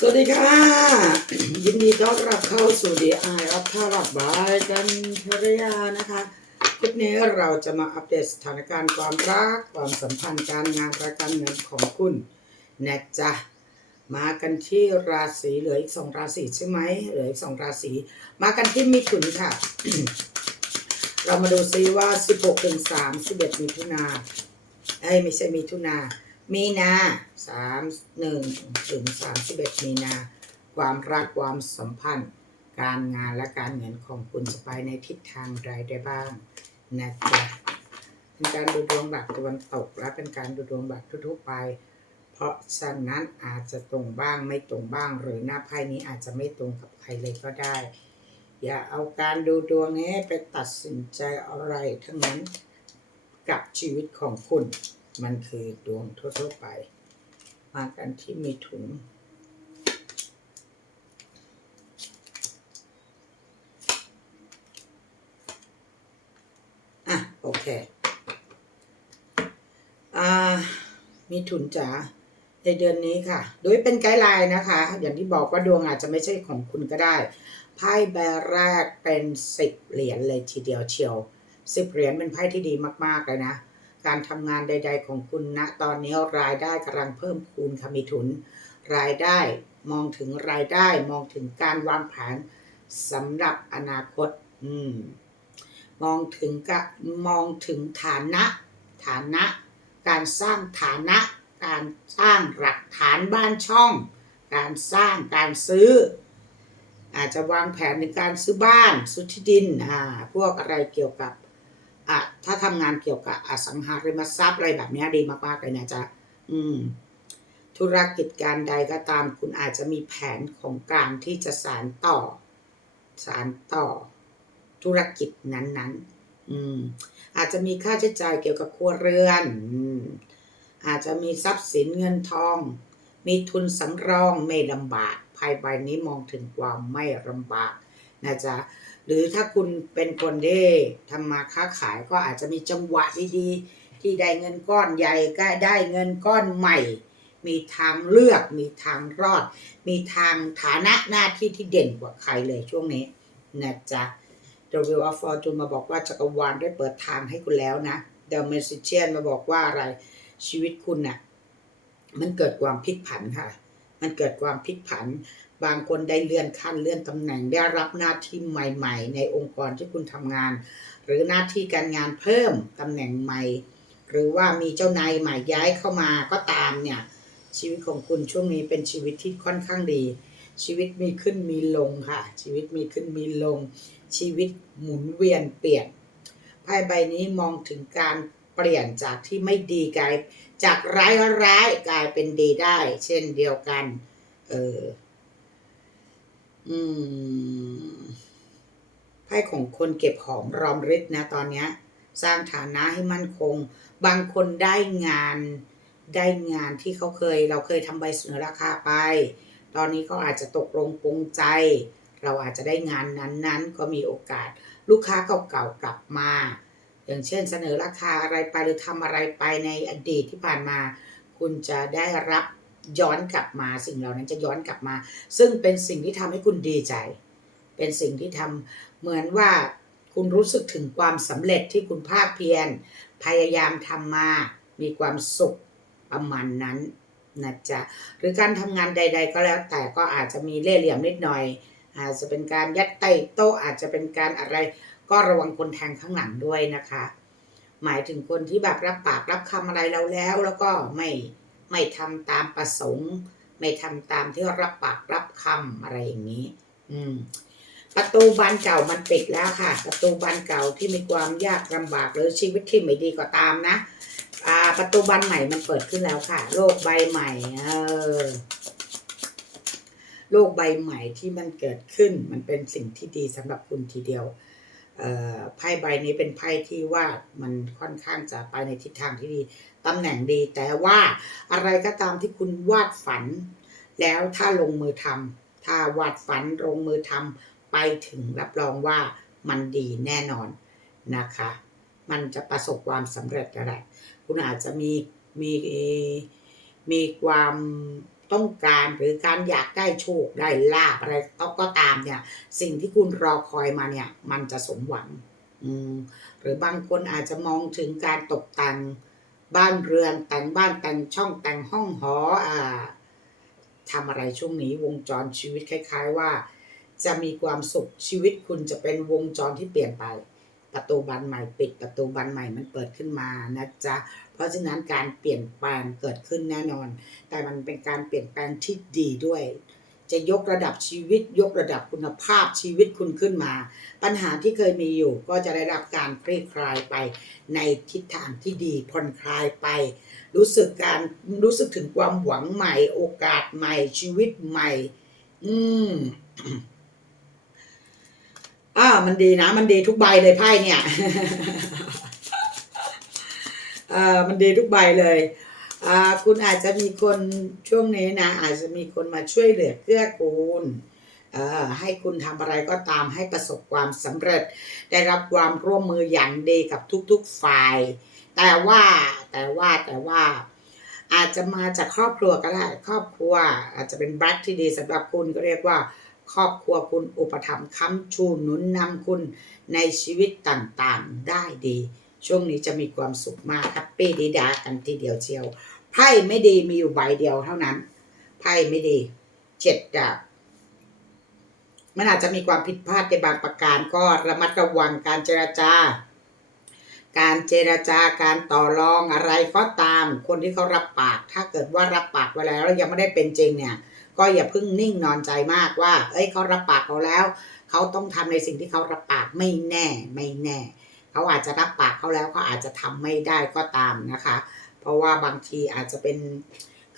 สวัสดีค่ะ ยินดีต้อนรับเข้าสู่ดีไออัพท่ารับบายกันภรรยานะคะคลิปนี้เราจะมาอัปเดตสถานการณ์ความรัก ความสัมพันธ์การงานและการเงินของคุณนะจ๊ะมากันที่ราศีเหลืออีกสองราศีใช่ไหมเหลืออีกสองราศีมากันที่มิถุนค่ะ เรามาดูซิว่า 16ถึง31มิถุนาเอ้ยไม่ใช่มิถุนา มีนาสามหนึ่งถึงสามสิบเอ็ดมีนา ความรักความสัมพันธ์ การงานและการเงินของคุณจะไปในทิศทางใดได้บ้างนะจ๊ะเป็นการดูดวงแบบตะวันตกและเป็นการดูดวงแบบทั่วๆไป เพราะฉะนั้นอาจจะตรงบ้างไม่ตรงบ้าง หรือหน้าไพ่นี้อาจจะไม่ตรงกับใครเลยก็ได้ อย่าเอาการดูดวงนี้ไปตัดสินใจอะไรทั้งนั้นกับชีวิตของคุณ มันคือดวงทั่วๆไป มากันที่มีถุนอะ โอเค อ่า มีถุนจ๋าในเดือนนี้ค่ะ โดยเป็นไกด์ไลน์นะคะ อย่างที่บอกว่าดวงอาจจะไม่ใช่ของคุณก็ได้ ไพ่ใบแรกเป็นสิบเหรียญเลยทีเดียวเชียวสิบเหรียญเป็นไพ่ที่ดีมากๆเลยนะ การทำงานใด ๆ ของคุณณตอนนี้รายได้กำลังเพิ่มพูนค่ะมีถุน รายได้มองถึงรายได้มองถึงการวางแผนสำหรับอนาคตอืมมองถึงกะมองถึงฐานะ ฐานะ การสร้างฐานะ การสร้างหลักฐานบ้านช่อง การสร้างการซื้อ อาจจะวางแผนในการซื้อบ้านซื้อที่ดินอ่าพวกอะไรเกี่ยวกับ ถ้าทำงานเกี่ยวกับอสังหาริมทรัพย์อะไรแบบนี้ดีมากๆเลยนะจ๊ะอืม ธุรกิจการใดก็ตาม คุณอาจจะมีแผนของการที่จะสานต่อ สานต่อ ธุรกิจนั้นๆ อืม อาจจะมีค่าใช้จ่ายเกี่ยวกับครัวเรือน อืม อาจจะมีทรัพย์สินเงินทอง มีทุนสำรองไม่ลำบากภายใบนี้มองถึงความไม่ลำบาก นะจ๊ะหรือถ้าคุณเป็นคนที่ทำมาค้าขายก็อาจจะมีจังหวะดีๆที่ได้เงินก้อนใหญ่ก็ได้เงินก้อนใหม่ มีทางเลือก มีทางรอด มีทางฐานะหน้าที่ที่เด่นกว่าใครเลยช่วงนี้นะจ๊ะ The Wheel of Fortune มาบอกว่าจักรวาลได้เปิดทางให้คุณแล้วนะ The Magician มาบอกว่าอะไรชีวิตคุณน่ะมันเกิดความพลิกผันค่ะ มันเกิดความพลิกผัน บางคนได้เลื่อนขั้นเลื่อนตำแหน่งได้รับหน้าที่ใหม่ ๆ ในองค์กรที่คุณทำงาน หรือหน้าที่การงานเพิ่มตำแหน่งใหม่ หรือว่ามีเจ้านายใหม่ย้ายเข้ามาก็ตามเนี่ยชีวิตของคุณช่วงนี้เป็นชีวิตที่ค่อนข้างดี ชีวิตมีขึ้นมีลงค่ะ ชีวิตมีขึ้นมีลง ชีวิตหมุนเวียนเปลี่ยนไพ่ใบนี้มองถึงการเปลี่ยนจากที่ไม่ดีกลายจากร้ายร้ายกลายเป็นดีได้ เช่นเดียวกัน เออ อืมไพ่ของคนเก็บหอมรอมริบนะตอนเนี้ย สร้างฐานะให้มั่นคง บางคนได้งานได้งานที่เขาเคย เราเคยทำใบเสนอราคาไป ตอนนี้เขาอาจจะตกลงปรงใจ เราอาจจะได้งานนั้นๆ ก็มีโอกาส ลูกค้าเก่าๆกลับมา อย่างเช่นเสนอราคาอะไรไปหรือทำอะไรไปในอดีตที่ผ่านมา คุณจะได้รับ ย้อนกลับมาสิ่งเหล่านั้นจะย้อนกลับมา ซึ่งเป็นสิ่งที่ทำให้คุณดีใจ เป็นสิ่งที่ทำเหมือนว่าคุณรู้สึกถึงความสำเร็จที่คุณภาคเพียรพยายามทำมา มีความสุขประมาณนั้นนะจ๊ะหรือการทำงานใด ๆ ก็แล้วแต่ก็อาจจะมีเล่ห์เหลี่ยมนิดหน่อย อาจจะเป็นการยัดไต่โต๊ะอาจจะเป็นการอะไรก็ระวังคนแทงข้างหลังด้วยนะคะ หมายถึงคนที่แบบรับปากรับคำอะไรเราแล้ว แล้วก็ไม่ ไม่ทำตามประสงค์ ไม่ทำตามที่รับปากรับคำอะไรอย่างนี้ อืม ประตูบานเก่ามันปิดแล้วค่ะ ประตูบานเก่าที่มีความยากลำบากหรือชีวิตที่ไม่ดีก็ตามนะอ่า ประตูบานใหม่มันเปิดขึ้นแล้วค่ะ โลกใบใหม่ เออโลกใบใหม่ที่มันเกิดขึ้นมันเป็นสิ่งที่ดีสำหรับคุณทีเดียว ไพ่ใบนี้เป็นไพ่ที่ว่ามันค่อนข้างจะไปในทิศทางที่ดีตำแหน่งดี แต่ว่าอะไรก็ตามที่คุณวาดฝัน แล้วถ้าลงมือทำถ้าวาดฝันลงมือทำไปถึงรับรองว่ามันดีแน่นอนนะคะ มันจะประสบความสำเร็จก็ได้คุณอาจจะมีมีมีความ ต้องการหรือการอยากได้โชคได้ลาบอะไรก็ตามเนี่ย สิ่งที่คุณรอคอยมาเนี่ย มันจะสมหวัง อืมหรือบางคนอาจจะมองถึงการตกแต่งบ้านเรือนแต่งบ้านแต่งช่องแต่งห้องหออ่าทำอะไรช่วงนี้วงจรชีวิตคล้าย ๆ ว่า จะมีความสุขชีวิตคุณจะเป็นวงจรที่เปลี่ยนไป ประตูบานใหม่ปิดประตูบานใหม่มันเปิดขึ้นมานะจ๊ะ เพราะฉะนั้นการเปลี่ยนแปลงเกิดขึ้นแน่นอน แต่มันเป็นการเปลี่ยนแปลงที่ดีด้วย จะยกระดับชีวิต ยกระดับคุณภาพชีวิตคุณขึ้นมา ปัญหาที่เคยมีอยู่ก็จะได้รับการคลี่คลายไป ในทิศทางที่ดีผ่อนคลายไป รู้สึกการรู้สึกถึงความหวังใหม่ โอกาสใหม่ชีวิตใหม่ อืมอ่ามันดีนะ มันดีทุกใบเลยไพ่เนี่ย มันดีทุกใบเลยอ่าคุณอาจจะมีคนช่วงนี้นะ อาจจะมีคนมาช่วยเหลือเกื้อกูลเอ่อให้คุณทำอะไรก็ตามให้ประสบความสำเร็จ ได้รับความร่วมมืออย่างดีกับทุกๆฝ่าย แต่ว่าแต่ว่าแต่ว่าอาจจะมาจากครอบครัวก็ได้ ครอบครัว อาจจะเป็นแบล็คที่ดีสำหรับคุณก็เรียกว่าครอบครัวคุณอุปถัมภ์ค้ำชูหนุนนำคุณในชีวิตต่างๆได้ดี ช่วงนี้จะมีความสุขมากแฮปปี้ดีดากันทีเดียวเชียวไพ่ไม่ดีมีอยู่ใบเดียวเท่านั้นไพ่ไม่ดีเจ็ดดาบมันอาจจะมีความผิดพลาดในบางประการก็ระมัดระวังการเจรจาการเจรจาการต่อรองอะไรก็ตาม คนที่เขารับปาก ถ้าเกิดว่ารับปากไว้แล้วแล้วยังไม่ได้เป็นจริงเนี่ย ก็อย่าเพิ่งนิ่งนอนใจมากว่า เอ้ยเขารับปากเราแล้ว เขาต้องทำในสิ่งที่เขารับปากไม่แน่ไม่แน่ เขาอาจจะรับปากเขาแล้วเขาอาจจะทำไม่ได้ก็ตามนะคะ เพราะว่าบางทีอาจจะเป็น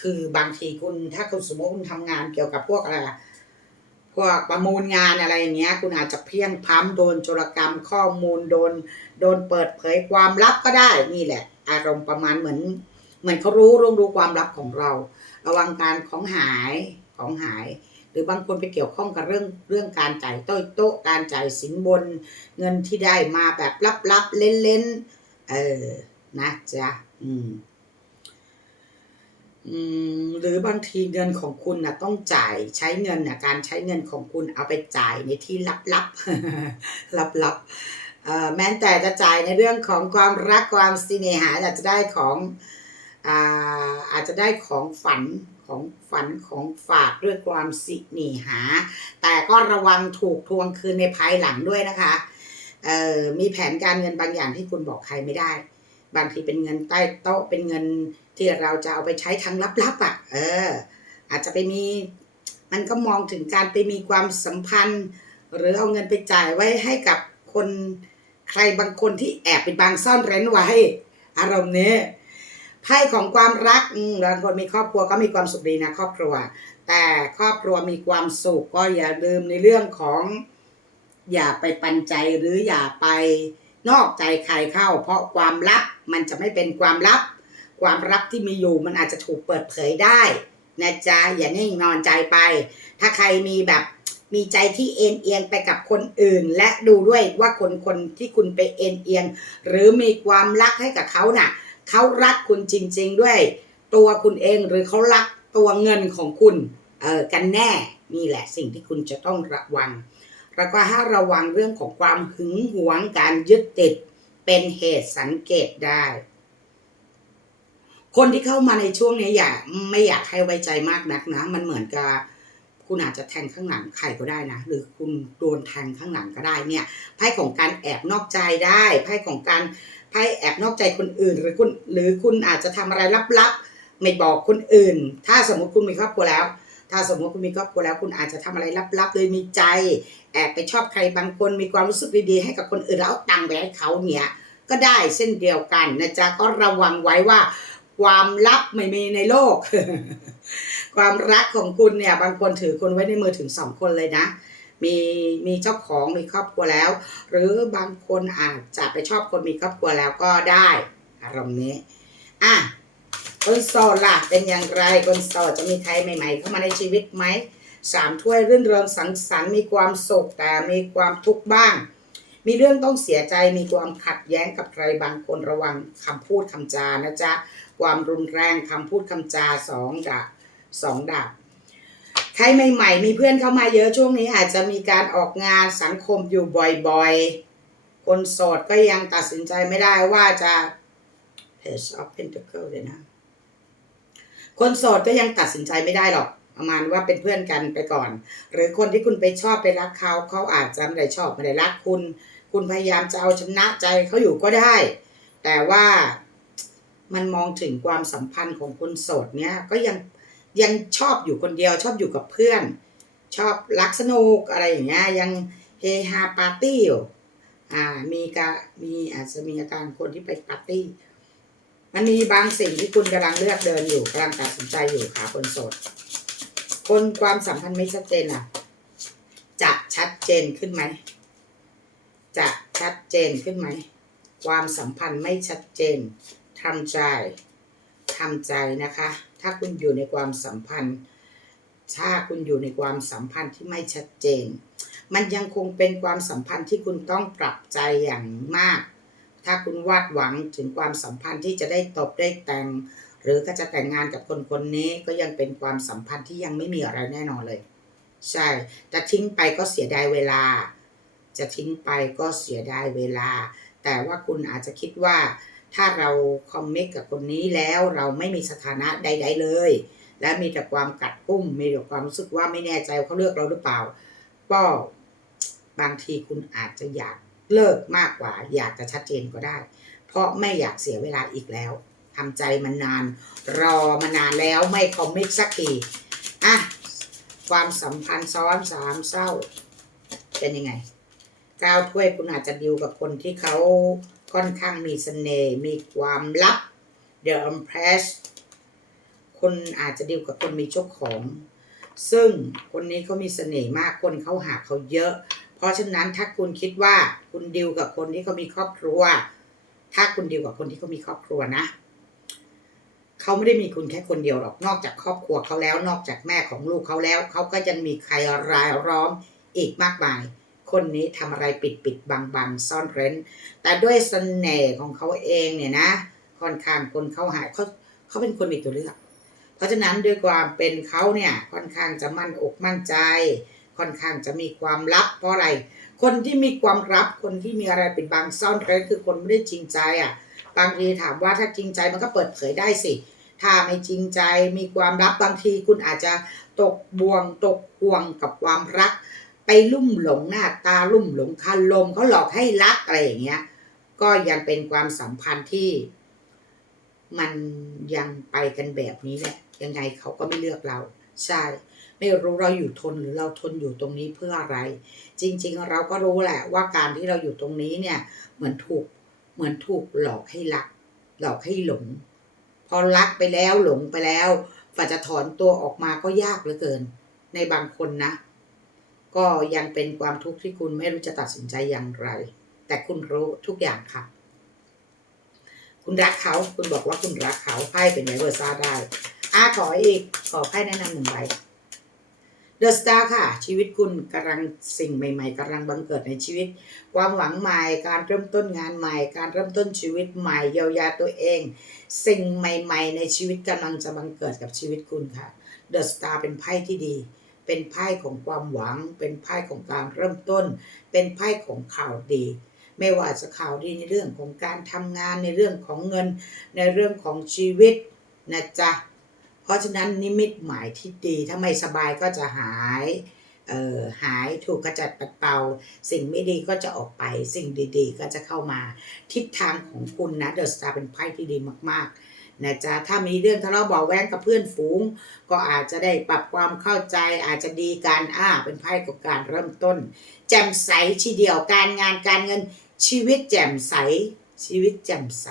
คือบางทีคุณถ้าคุณสมมติคุณทำงานเกี่ยวกับพวกอะไรพวกประมูลงานอะไรอย่างเงี้ย คุณอาจจะเพี้ยงพล้ำโดนโจรกรรมข้อมูลโดนโดนเปิดเผยความลับก็ได้นี่แหละ อารมณ์ประมาณเหมือน เหมือนเขารู้รู้รู้ความลับของเรา ระวังการของหายของหาย รือบางคนไปเกี่ยวข้องกับเรื่องเรื่องการจ่ายโต๊ะโต๊ะการจ่ายสินบน เงินที่ได้มาแบบลับๆเล่นๆเออนะจ๊ะอืมอืมหรือบางทีเงินของคุณนะต้องจ่ายใช้เงินนะการใช้เงินของคุณเอาไปจ่ายในที่ลับๆลับๆแม้แต่จะจ่ายในเรื่องของความรักความสิเนหาอาจจะได้ของอาอาจจะได้ของฝัน ของฝันของฝากด้วยความสิเนหา แต่ก็ระวังถูกทวงคืนในภายหลังด้วยนะคะมีแผนการเงินบางอย่างที่คุณบอกใครไม่ได้ บางทีเป็นเงินใต้โต๊ะเป็นเงินที่เราจะเอาไปใช้ทางลับๆอะ เออ อาจจะไปมี มันก็มองถึงการไปมีความสัมพันธ์ หรือเอาเงินไปจ่ายไว้ให้กับคนใครบางคนที่แอบไปบางซ่อนเร้นไว้ อารมณ์นี้ ไพ่ของความรักอืมบางคนมีครอบครัวก็มีความสุขดีนะครอบครัว แต่ครอบครัวมีความสุขก็อย่าลืมในเรื่องของ อย่าไปปันใจหรืออย่าไปนอกใจใครเข้า เพราะความลับมันจะไม่เป็นความลับ ความลับที่มีอยู่มันอาจจะถูกเปิดเผยได้นะจ๊ะอย่านิ่งนอนใจไป ถ้าใครมีแบบมีใจที่เอ็นเอียงไปกับคนอื่น และดูด้วยว่าคนคนที่คุณไปเอ็นเอียง หรือมีความรักให้กับเขาน่ะ เขารักคุณจริง ๆ ด้วย ตัวคุณเองหรือเขารักตัวเงินของคุณเออกันแน่นี่แหละสิ่งที่คุณจะต้องระวัง แล้วก็ให้ระวังเรื่องของความหึงหวงการยึดติดเป็นเหตุสังเกตได้ คนที่เข้ามาในช่วงนี้อย่าไม่อยากให้ไว้ใจมากนักนะ มันเหมือนกับคุณอาจจะแทงข้างหลังใครก็ได้นะ หรือคุณโดนแทงข้างหลังก็ได้เนี่ยไพ่ของการแอบนอกใจได้ไพ่ของการ ไพ่แอบนอกใจคนอื่น หรือคุณหรือคุณอาจจะทำอะไรลับๆไม่บอกคนอื่น ถ้าสมมุติคุณมีครอบครัวแล้ว ถ้าสมมติคุณมีครอบครัวแล้ว คุณอาจจะทำอะไรลับๆโดยมีใจ แอบไปชอบใครบางคนมีความรู้สึกดีๆให้กับคนอื่นแล้วเอาตังค์ไปให้เขาเนี่ยก็ได้เช่นเดียวกันนะจ๊ะก็ระวังไว้ว่าความลับไม่มีในโลก ความรักของคุณเนี่ยบางคนถือคนไว้ในมือถึงสองคนเลยนะ มีมีเจ้าของมีครอบครัวแล้ว หรือบางคนอาจจะไปชอบคนมีครอบครัวแล้วก็ได้อารมณ์นี้อะคนโสดล่ะเป็นอย่างไรคนโสดจะมีใครใหม่ๆ เข้ามาในชีวิตไหมสามถ้วยรื่นเริงสังสรรค์มีความสุขแต่มีความทุกข์บ้าง มีเรื่องต้องเสียใจมีความขัดแย้งกับใครบางคนระวังคำพูดคำจานะจ๊ะความรุนแรงคำพูดคำจาสองดาบสองดาบ ใครใหม่ๆ มีเพื่อนเข้ามาเยอะช่วงนี้อาจจะมีการออกงานสังคมอยู่บ่อยๆ คนโสดก็ยังตัดสินใจไม่ได้ว่าจะ Page of Pentacle เลยนะ คนโสดก็ยังตัดสินใจไม่ได้หรอก ประมาณว่าเป็นเพื่อนกันไปก่อน หรือคนที่คุณไปชอบไปรักเขา เขาอาจจะไม่ได้ชอบไม่ได้รักคุณ คุณพยายามจะเอาชนะใจเขาอยู่ก็ได้ แต่ว่ามันมองถึงความสัมพันธ์ของคนโสดเนี้ยก็ยัง ยังชอบอยู่คนเดียวชอบอยู่กับเพื่อน ชอบรักสนุกอะไรอย่างเงี้ยยังเฮฮาปาร์ตี้อยู่อ่ามีกามีอาจจะมีอาการคนที่ไปปาร์ตี้ มันมีบางสิ่งที่คุณกำลังเลือกเดินอยู่กำลังตัดสินใจอยู่ค่ะคนโสดคนความสัมพันธ์ไม่ชัดเจนอะ จะชัดเจนขึ้นไหม จะชัดเจนขึ้นไหม ความสัมพันธ์ไม่ชัดเจนทำใจทำใจนะคะ ถ้าคุณอยู่ในความสัมพันธ์ ถ้าคุณอยู่ในความสัมพันธ์ที่ไม่ชัดเจน มันยังคงเป็นความสัมพันธ์ที่คุณต้องปรับใจอย่างมาก ถ้าคุณวาดหวังถึงความสัมพันธ์ที่จะได้ตบได้แต่ง หรือก็จะแต่งงานกับคนคนนี้ก็ยังเป็นความสัมพันธ์ที่ยังไม่มีอะไรแน่นอนเลย ใช่จะทิ้งไปก็เสียดายเวลา จะทิ้งไปก็เสียดายเวลา แต่ว่าคุณอาจจะคิดว่า ถ้าเราคอมเมิตกับคนนี้แล้วเราไม่มีสถานะใด ๆเลย และมีแต่ความกัดกุ้มมีแต่ความรู้สึกว่าไม่แน่ใจเขาเลือกเราหรือเปล่า ก็บางทีคุณอาจจะอยากเลิกมากกว่า อยากจะชัดเจนก็ได้ เพราะไม่อยากเสียเวลาอีกแล้วทำใจมันนาน รอมานานแล้วไม่คอมเมิตสักทีอะความสัมพันธ์ซ้อนสามเศร้าเป็นยังไงก้าวถ้วยคุณอาจจะดิวกับคนที่เขา ค่อนข้างมีเสน่ห์มีความลับ The Empress คุณอาจจะดิวกับคนมีเจ้าของ ซึ่งคนนี้เขามีเสน่ห์มากคนเขาหาเขาเยอะ เพราะฉะนั้นถ้าคุณคิดว่าคุณดิวกับคนที่เขามีครอบครัว ถ้าคุณดิวกับคนที่เขามีครอบครัวนะเขาไม่ได้มีคุณแค่คนเดียวหรอกนอกจากครอบครัวเขาแล้ว นอกจากแม่ของลูกเขาแล้วเขาก็ยังมีใครรายล้อมอีกมากมาย คนนี้ทำอะไรปิดปิดบังบังซ่อนเร้น แต่ด้วยเสน่ห์ของเขาเองเนี่ยนะ ค่อนข้างคนเขาหายเขาเขาเป็นคนมีตัวเลือก เพราะฉะนั้นด้วยความเป็นเขาเนี่ยค่อนข้างจะมั่นอกมั่นใจ ค่อนข้างจะมีความลับ เพราะอะไร คนที่มีความลับ คนที่มีอะไรปิดบังซ่อนเร้นคือคนไม่ได้จริงใจอะ บางทีถามว่าถ้าจริงใจมันก็เปิดเผยได้สิ ถ้าไม่จริงใจมีความลับบางทีคุณอาจจะตกบ่วงตกห่วงกับความรัก ไปลุ่มหลงหน้าตาลุ่มหลงคันลมเขาหลอกให้รักอะไรอย่างเงี้ย ก็ยังเป็นความสัมพันธ์ที่ มันยังไปกันแบบนี้แหละยังไงเขาก็ไม่เลือกเรา ใช่ ไม่รู้เราอยู่ทนหรือเราทนอยู่ตรงนี้เพื่ออะไร จริง ๆ เราก็รู้แหละว่าการที่เราอยู่ตรงนี้เนี่ย เหมือนถูกเหมือนถูกหลอกให้รัก หลอกให้หลง พอรักไปแล้วหลงไปแล้วฝ่าจะถอนตัวออกมาก็ยากเหลือเกิน ในบางคนนะ ก็ยังเป็นความทุกข์ที่คุณไม่รู้จะตัดสินใจอย่างไร แต่คุณรู้ทุกอย่างค่ะ คุณรักเขา คุณบอกว่าคุณรักเขาไพ่เป็นไวเวอร์ซ่าได้อาขออีก ขอไพ่แนะนำหนึ่งใบเดอะสตาร์ค่ะ ชีวิตคุณกำลังสิ่งใหม่ ๆกำลังบังเกิดในชีวิต ความหวังใหม่การเริ่มต้นงานใหม่ การเริ่มต้นชีวิตใหม่เยียวยาตัวเอง สิ่งใหม่ ๆ ในชีวิตกำลังจะบังเกิดกับชีวิตคุณค่ะเดอะสตาร์เป็นไพ่ที่ดี เป็นไพ่ของความหวัง เป็นไพ่ของการเริ่มต้น เป็นไพ่ของข่าวดี ไม่ว่าจะข่าวดีในเรื่องของการทำงานในเรื่องของเงิน ในเรื่องของชีวิตนะจ๊ะเพราะฉะนั้นนิมิตหมายที่ดีถ้าไม่สบายก็จะหายเอ่อหายถูกกระจัดปัดเป่า สิ่งไม่ดีก็จะออกไปสิ่งดีๆ ก็จะเข้ามาทิศทางของคุณนะเดอะสตาร์เป็นไพ่ที่ดีมากๆ นะจ๊ะถ้ามีเรื่องทะเลาะเบาแว้งกับเพื่อนฝูง ก็อาจจะได้ปรับความเข้าใจอาจจะดีกันอ่าเป็นไพ่ของการเริ่มต้น แจ่มใสทีเดียวการงานการเงินชีวิตแจ่มใส ชีวิตแจ่มใส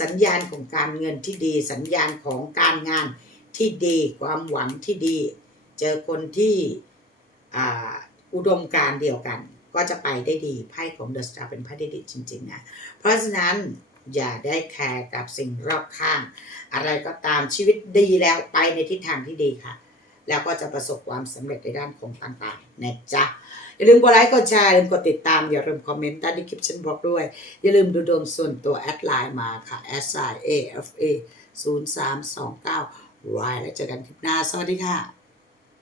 สัญญาณของการเงินที่ดี สัญญาณของการงานที่ดีความหวังที่ดี เจอคนที่อ่าอุดมการเดียวกัน ก็จะไปได้ดีไพ่ของเดอะสตาร์เป็นไพ่ดีจริงๆนะเพราะฉะนั้น อย่าได้แคร์กับสิ่งรอบข้าง อะไรก็ตามชีวิตดีแล้วไปในทิศทางที่ดีค่ะ แล้วก็จะประสบความสำเร็จในด้านของต่างๆนะจ๊ะอย่าลืมกดไลค์กดแชร์อย่าลืมกดติดตาม อย่าลืมคอมเมนต์ใต้ดีคลิปฉันบอกด้วย อย่าลืมดูดวงส่วนตัวแอดไลน์มาค่ะ s i a f a 0 3 2 9วายแล้วเจอกันคลิปหน้า สวัสดีค่ะ